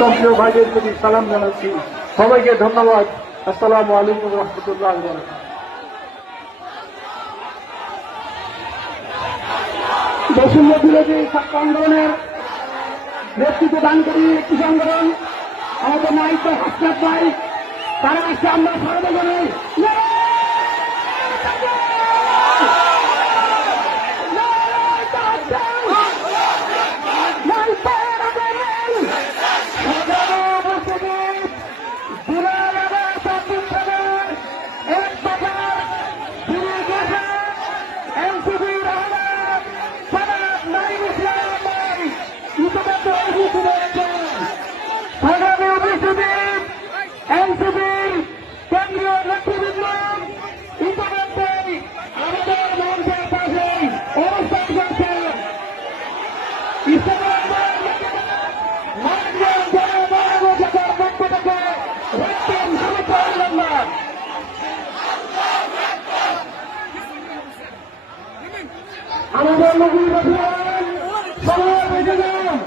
প্রিয় ভাইদের প্রতি সালাম জানাচ্ছি। সবাইকে ধন্যবাদ। আসসালামু আলাইকুম রহমতুল্লাহ বৈষম্য বিরোধী ছাত্র আন্দোলনের নেতৃত্ব দানকারী একটি সংগঠন আমাদের নায়িক হাসনাত ভাই, তারা আসছে আমরা স্বাগত আমাদের রসুল সবাই বেঁচে যান।